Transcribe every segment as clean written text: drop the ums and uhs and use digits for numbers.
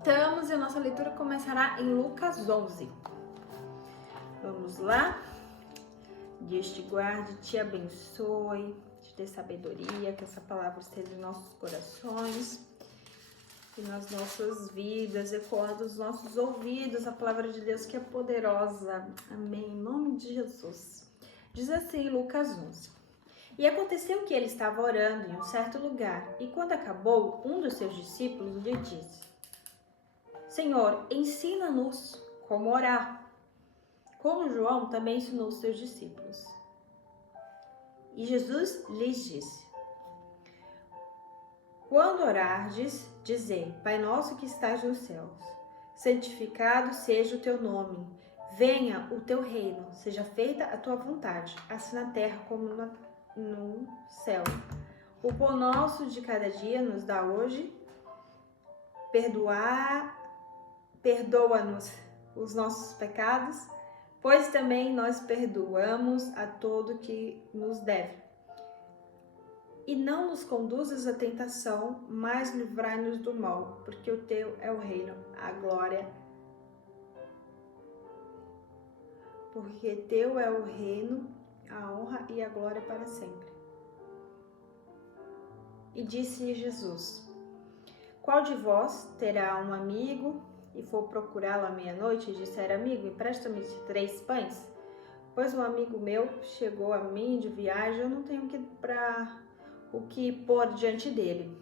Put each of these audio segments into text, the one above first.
voltamos e a nossa leitura começará em Lucas 11. Vamos lá? Deus te guarde, te abençoe, te dê sabedoria, que essa palavra esteja em nossos corações e nas nossas vidas, ecoando os nossos ouvidos, a palavra de Deus que é poderosa. Amém. Em nome de Jesus. Diz assim Lucas 11. E aconteceu que ele estava orando em um certo lugar, e quando acabou, um dos seus discípulos lhe disse: Senhor, ensina-nos como orar, como João também ensinou os seus discípulos. E Jesus lhes disse: Quando orardes, dizei: Pai nosso que estás nos céus, santificado seja o teu nome, venha o teu reino, seja feita a tua vontade, assim na terra como no céu. O pão nosso de cada dia nos dá hoje, perdoa-nos os nossos pecados, pois também nós perdoamos a todo que nos deve. E não nos conduzas à tentação, mas livrai-nos do mal, porque o teu é o reino, a glória. Porque teu é o reino, a honra e a glória para sempre. E disse-lhe Jesus: Qual de vós terá um amigo e for procurá-lo à meia-noite e disser: Amigo, empresta-me 3 pães? Pois um amigo meu chegou a mim de viagem, eu não tenho o que pôr diante dele.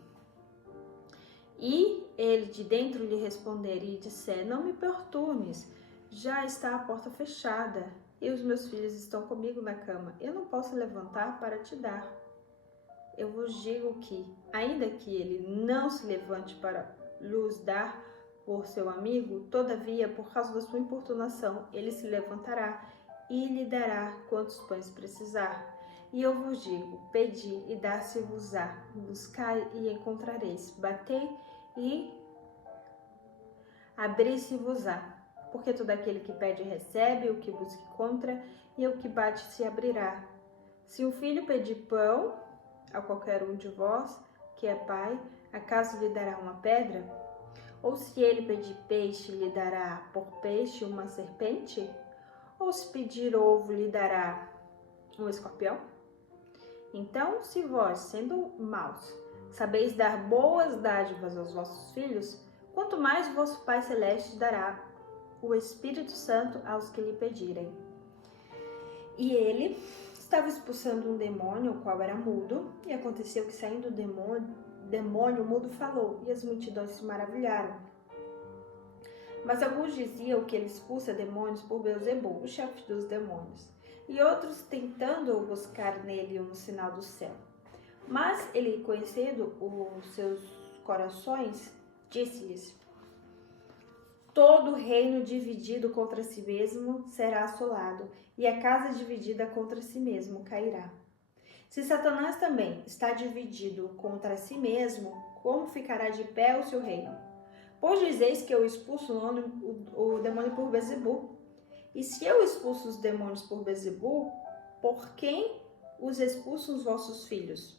E ele de dentro lhe responder e disser: Não me perturbes, já está a porta fechada e os meus filhos estão comigo na cama. Eu não posso levantar para te dar. Eu vos digo que, ainda que ele não se levante para lhes dar por seu amigo, todavia, por causa da sua importunação, ele se levantará e lhe dará quantos pães precisar. E eu vos digo: pedi e dar-se-vos-á, buscai e encontrareis, batei e abrir-se-vos-á. Porque todo aquele que pede recebe, o que busca encontra, e o que bate se abrirá. Se um filho pedir pão a qualquer um de vós, que é pai, acaso lhe dará uma pedra? Ou se ele pedir peixe, lhe dará por peixe uma serpente? Ou se pedir ovo, lhe dará um escorpião? Então, se vós, sendo maus, sabeis dar boas dádivas aos vossos filhos, quanto mais vosso Pai Celeste dará o Espírito Santo aos que lhe pedirem. E ele estava expulsando um demônio, o qual era mudo, e aconteceu que, saindo o demônio mudo falou, e as multidões se maravilharam. Mas alguns diziam que ele expulsa demônios por Beelzebul, o chefe dos demônios, e outros tentando buscar nele um sinal do céu. Mas ele, conhecendo os seus corações, disse-lhes: Todo reino dividido contra si mesmo será assolado, e a casa dividida contra si mesmo cairá. Se Satanás também está dividido contra si mesmo, como ficará de pé o seu reino? Pois dizeis que eu expulso o demônio por Beelzebul. E se eu expulso os demônios por Beelzebul, por quem os expulsam os vossos filhos?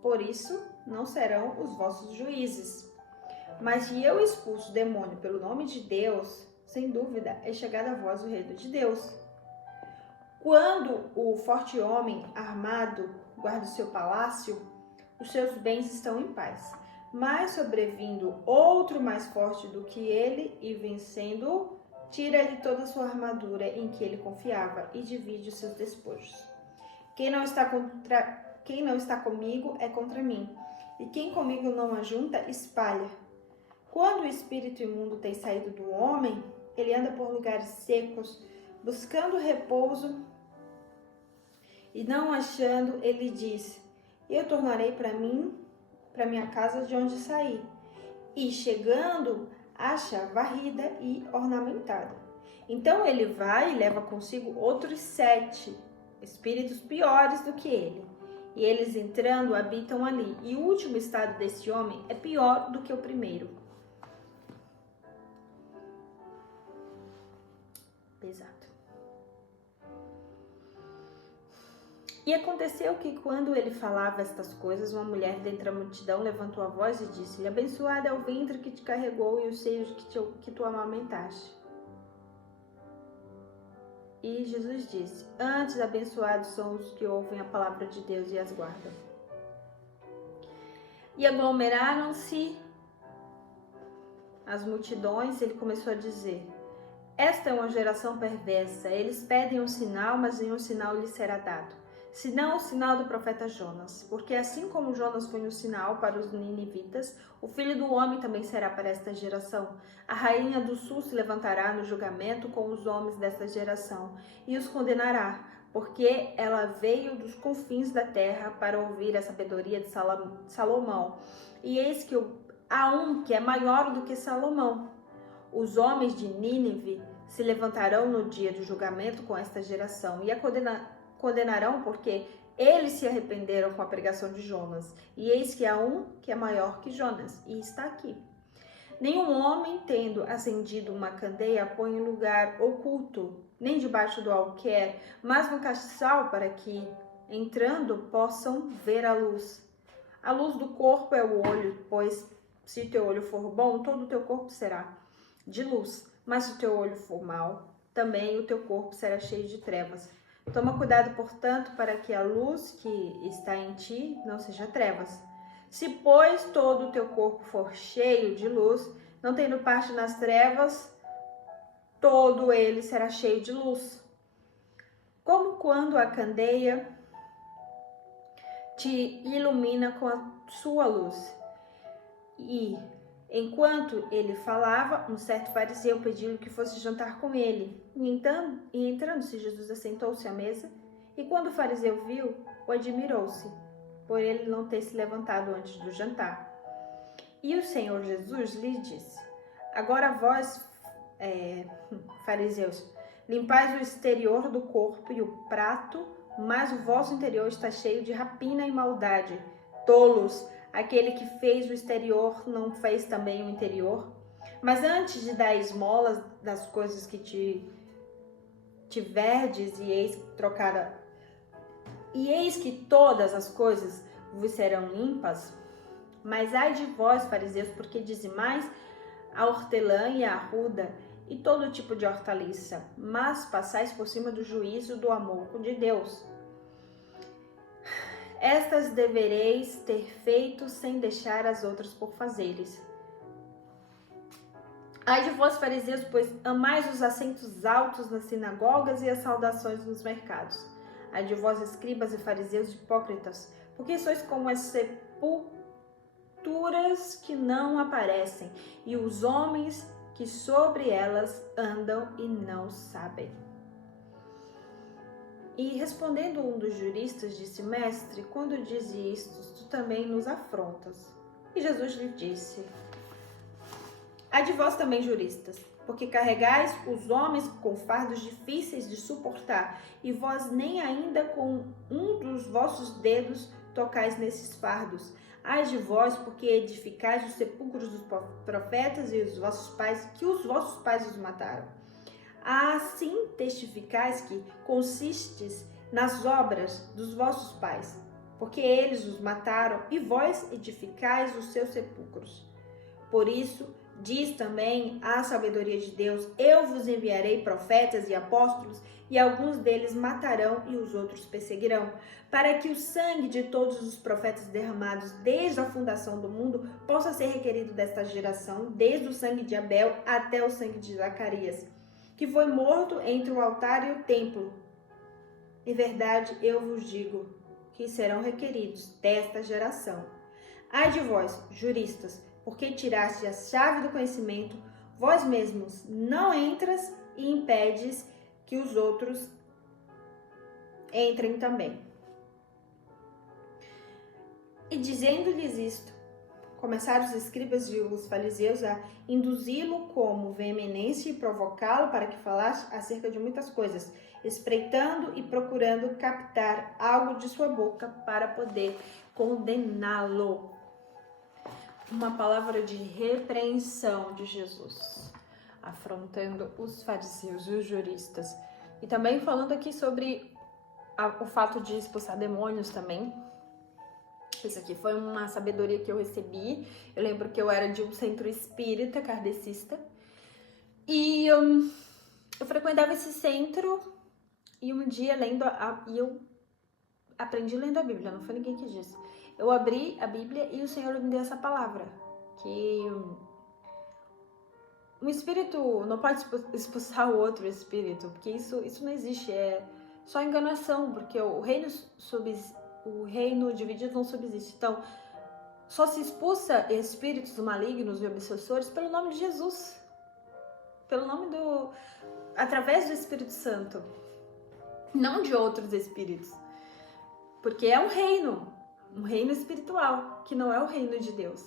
Por isso não serão os vossos juízes. Mas se eu expulso o demônio pelo nome de Deus, sem dúvida é chegado a vós o reino de Deus. Quando o forte homem armado guarda o seu palácio, os seus bens estão em paz. Mas sobrevindo outro mais forte do que ele e vencendo-o, tira-lhe toda a sua armadura em que ele confiava e divide os seus despojos. Quem não está comigo é contra mim, e quem comigo não ajunta, espalha. Quando o espírito imundo tem saído do homem, ele anda por lugares secos, buscando repouso, e não achando, ele diz: Eu tornarei para minha casa de onde saí. E chegando, acha varrida e ornamentada. Então ele vai e leva consigo outros 7 espíritos piores do que ele. E eles entrando habitam ali. E o último estado desse homem é pior do que o primeiro. Pesado. E aconteceu que, quando ele falava estas coisas, uma mulher dentre a multidão levantou a voz e disse-lhe: Abençoado é o ventre que te carregou e os seios que tu amamentaste. E Jesus disse: Antes abençoados são os que ouvem a palavra de Deus e as guardam. E aglomeraram-se as multidões, ele começou a dizer: Esta é uma geração perversa. Eles pedem um sinal, mas nenhum sinal lhes será dado. Senão o sinal do profeta Jonas. Porque assim como Jonas foi um sinal para os ninivitas, o Filho do Homem também será para esta geração. A rainha do sul se levantará no julgamento com os homens desta geração e os condenará, porque ela veio dos confins da terra para ouvir a sabedoria de Salomão. E eis que há um que é maior do que Salomão. Os homens de Nínive se levantarão no dia do julgamento com esta geração e a condenarão, porque eles se arrependeram com a pregação de Jonas. E eis que há um que é maior que Jonas, e está aqui. Nenhum homem, tendo acendido uma candeia, põe em lugar oculto, nem debaixo do alqueire, mas no castiçal, para que, entrando, possam ver a luz. A luz do corpo é o olho, pois se teu olho for bom, todo o teu corpo será de luz. Mas se o teu olho for mau, também o teu corpo será cheio de trevas. Toma cuidado, portanto, para que a luz que está em ti não seja trevas. Se, pois, todo o teu corpo for cheio de luz, não tendo parte nas trevas, todo ele será cheio de luz. Como quando a candeia te ilumina com a sua luz. E, enquanto ele falava, um certo fariseu pediu-lhe que fosse jantar com ele. E entrando-se, Jesus assentou-se à mesa, e quando o fariseu viu, o admirou-se, por ele não ter se levantado antes do jantar. E o Senhor Jesus lhe disse: Agora vós, fariseus, limpais o exterior do corpo e o prato, mas o vosso interior está cheio de rapina e maldade. Tolos! Aquele que fez o exterior não fez também o interior? Mas antes de dar esmolas das coisas que tiverdes, e eis que todas as coisas vos serão limpas. Mas ai de vós, fariseus, porque dizimais a hortelã e a arruda e todo tipo de hortaliça, mas passais por cima do juízo do amor de Deus. Estas devereis ter feito sem deixar as outras por fazeres. Ai de vós, fariseus, pois amais os assentos altos nas sinagogas e as saudações nos mercados. Ai de vós, escribas e fariseus hipócritas, porque sois como as sepulturas que não aparecem, e os homens que sobre elas andam e não sabem. E respondendo um dos juristas, disse: Mestre, quando dizes isto, tu também nos afrontas. E Jesus lhe disse: Ai de vós também, juristas, porque carregais os homens com fardos difíceis de suportar, e vós nem ainda com um dos vossos dedos tocais nesses fardos. Ai de vós, porque edificais os sepulcros dos profetas e os vossos pais os mataram. Assim testificais que consistes nas obras dos vossos pais, porque eles os mataram e vós edificais os seus sepulcros. Por isso, diz também a sabedoria de Deus: Eu vos enviarei profetas e apóstolos, e alguns deles matarão e os outros perseguirão, para que o sangue de todos os profetas derramados desde a fundação do mundo possa ser requerido desta geração, desde o sangue de Abel até o sangue de Zacarias, que foi morto entre o altar e o templo. Em verdade, eu vos digo que serão requeridos desta geração. Ai de vós, juristas, porque tiraste a chave do conhecimento, vós mesmos não entras e impedes que os outros entrem também. E dizendo-lhes isto, começaram os escribas e os fariseus a induzi-lo como veemência e provocá-lo para que falasse acerca de muitas coisas, espreitando e procurando captar algo de sua boca para poder condená-lo. Uma palavra de repreensão de Jesus, afrontando os fariseus e os juristas. E também falando aqui sobre o fato de expulsar demônios também. Isso aqui foi uma sabedoria que eu recebi. Eu lembro que eu era de um centro espírita kardecista. E eu frequentava esse centro e um dia e eu aprendi lendo a Bíblia, não foi ninguém que disse. Eu abri a Bíblia e o Senhor me deu essa palavra, que um espírito não pode expulsar o outro espírito, porque isso não existe, é só enganação, porque o reino dividido não subsiste. Então, só se expulsa espíritos malignos e obsessores pelo nome de Jesus, através do Espírito Santo, não de outros espíritos, porque é um reino espiritual, que não é o reino de Deus.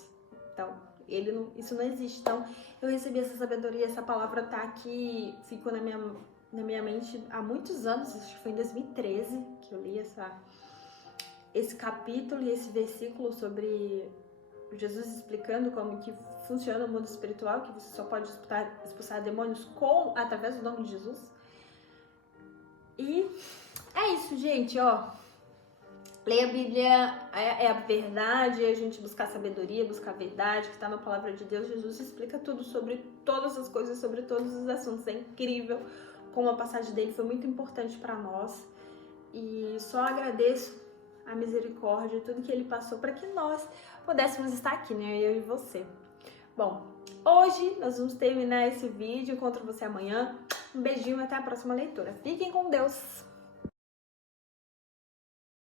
Então, isso não existe. Então, eu recebi essa sabedoria, essa palavra tá aqui, ficou na minha mente há muitos anos, acho que foi em 2013 que eu li esse capítulo e esse versículo sobre Jesus explicando como que funciona o mundo espiritual, que você só pode expulsar demônios através do nome de Jesus. E é isso, gente, ó. Leia a Bíblia, é a verdade, é a gente buscar sabedoria, buscar a verdade que está na palavra de Deus. Jesus explica tudo sobre todas as coisas, sobre todos os assuntos. É incrível como a passagem dele foi muito importante para nós. E só agradeço a misericórdia, tudo que ele passou para que nós pudéssemos estar aqui, né? Eu e você. Bom, hoje nós vamos terminar esse vídeo. Encontro você amanhã. Um beijinho e até a próxima leitura. Fiquem com Deus!